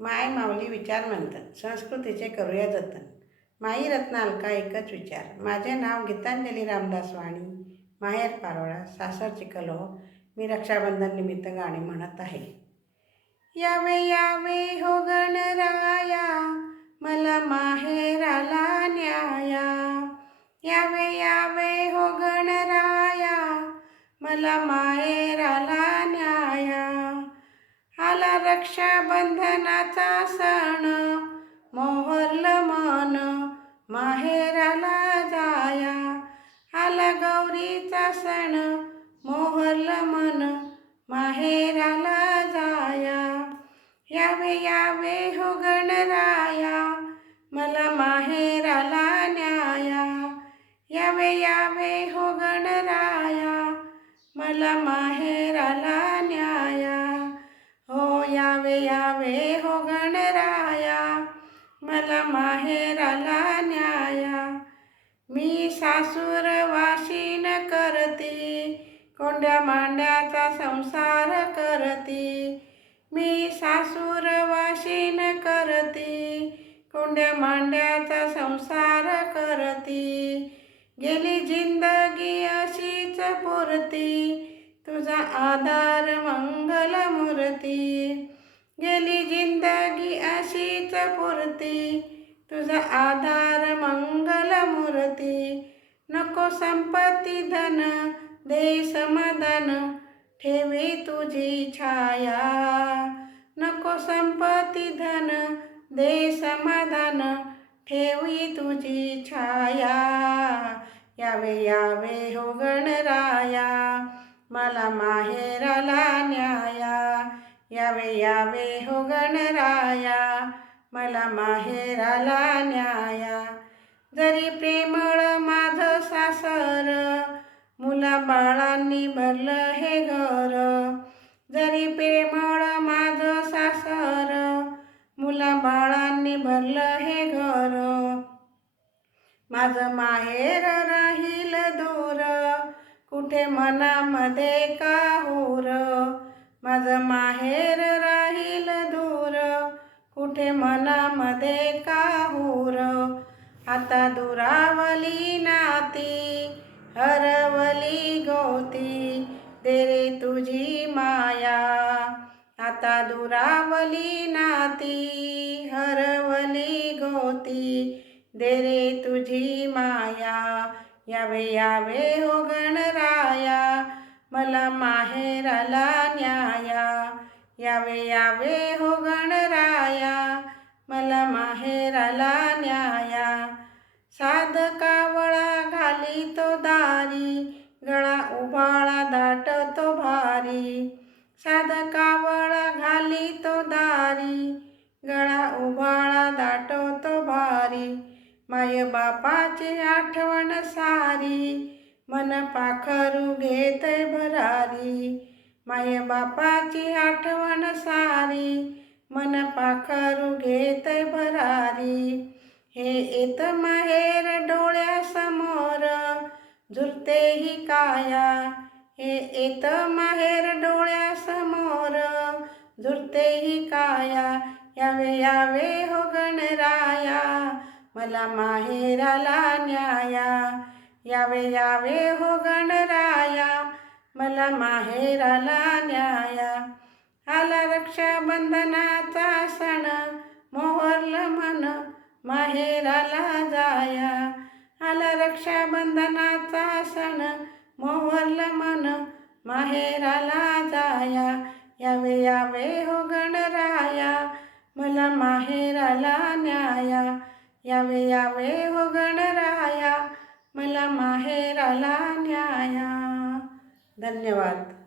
माय माऊली विचार म्हणतात. संस्कृतीचे करूया जतन. माई रत्न अलका एकच विचार. माझे नाव गीतांजली रामदास वाणी. माहेर पारोळा सासर चिखलो. मी रक्षाबंधन निमित्त गाणी म्हणत आहे. यावे यावे हो गणराया. मला माहेराला न्याया. यावे यावे हो गणराया. मला माहेराला आला रक्षाबंधनाचा सण. मोहरल मन माहेराला जाया. आला गौरीचा सण. मोहरल मन माहेराला जाया. यावे यावे हो गणराया. मला माहेराला न्याया. यावे यावे हो गणराया. मला माहेराला यावे यावे हो गणराया मला माहेराला न्याया. मी सासूर वाशीन करती कोंड्या मांड्याचा संसार करती. मी सासूर वाशीन करती कोंड्या मांड्याचा संसार करती. गेली जिंदगी अशीच पुरती तुझा आधार मंगलमूर्ती. गेली जिंदगी अशीच पुरती. तुझा आधार मंगल मूर्ती. नको संपत्ती धन दे समाधान. ठेवी तुझी छाया. नको संपत्ती धन दे समाधान. ठेवी तुझी छाया. यावे यावे हो गणराया. मला माहेराला यावे यावे हो गणराया मला माहेराला न्याया. जरी प्रेमळ माझं सासर मुला बाळांनी भरलं हे घर. जरी प्रेमळ माझं सासर मुला बाळांनी भरलं हे घर. माझं माहेर राहील दूर कुठे मनामध्ये का होर? माझं माहेर राहील दूर कुठे मनामध्ये का होर? आता दुरावली नाती हरवली गोती देरे तुझी माया. आता दुरावली नाती हरवली गोती देरे तुझी माया. यावे यावे हो गणराया मला माहेराला न्याया. यावे यावे हो गणराया. मला माहेराला न्याया. साध कावळा घाली तो दारी. गळा उभाळा दाटतो भारी. साध कावळा घाली तो दारी. गळा उभाळा दाटतो भारी. माय बापाची आठवण सारी. मन पाखरू घेत भरारी. माय बापाची आठवण सारी. मन पाखरू घेतय भरारी. हे येत माहेर डोळ्यासमोर. झुलते ही काया. हे येत माहेर डोळ्यासमोर. झुरते ही काया. यावे यावे हो गणराया. मला माहेराला न्याया. यावे यावे हो गणराया. मला माहेराला न्याया. आला रक्षाबंधनाचा सण. मोहरलं मन माहेराला जाया. आला रक्षाबंधनाचा सण. मोहरलं मन माहेराला जाया. यावे यावे हो गणराया. मला माहेराला न्याया. यावे यावे हो गणराया. मला माहेराला न्याया. धन्यवाद.